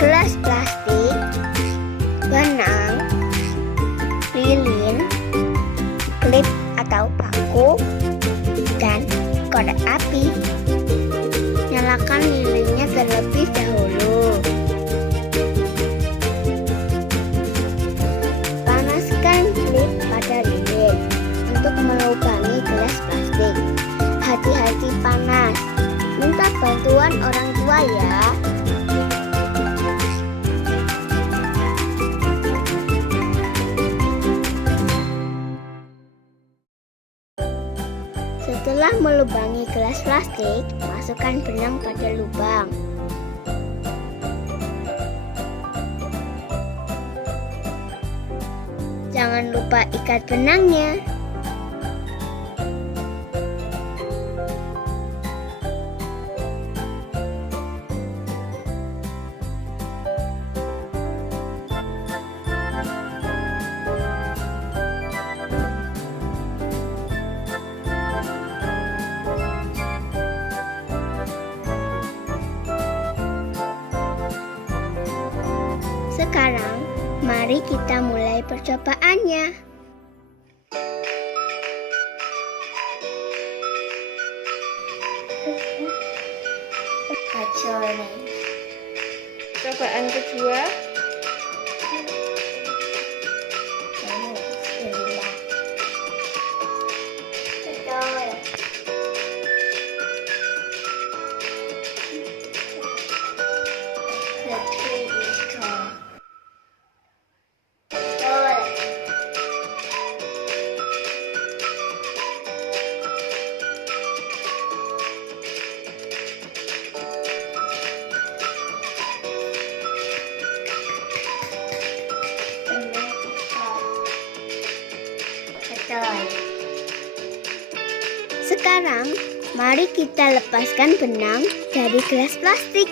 gelas plastik, benang, lilin, klip atau paku, dan korek api. Nyalakan lilinnya terlebih dahulu. Panaskan klip pada lilin untuk melubangi gelas plastik. Hati-hati panas. Minta bantuan orang tua ya. Setelah melubangi gelas plastik, masukkan benang pada lubang. Jangan lupa ikat benangnya. Sekarang, mari kita mulai percobaannya. Percobaan kedua. Sekarang, mari kita lepaskan benang dari gelas plastik.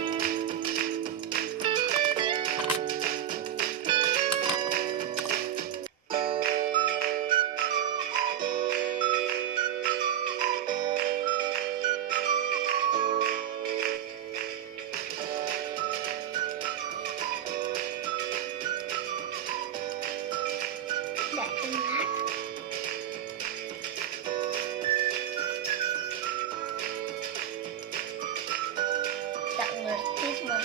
Tidak dengar. Tak ngerti cuma.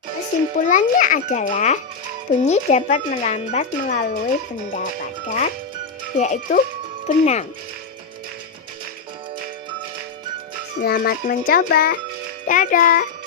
Kesimpulannya adalah bunyi dapat melambat melalui benda padat, yaitu benang. Selamat mencoba. Dadah.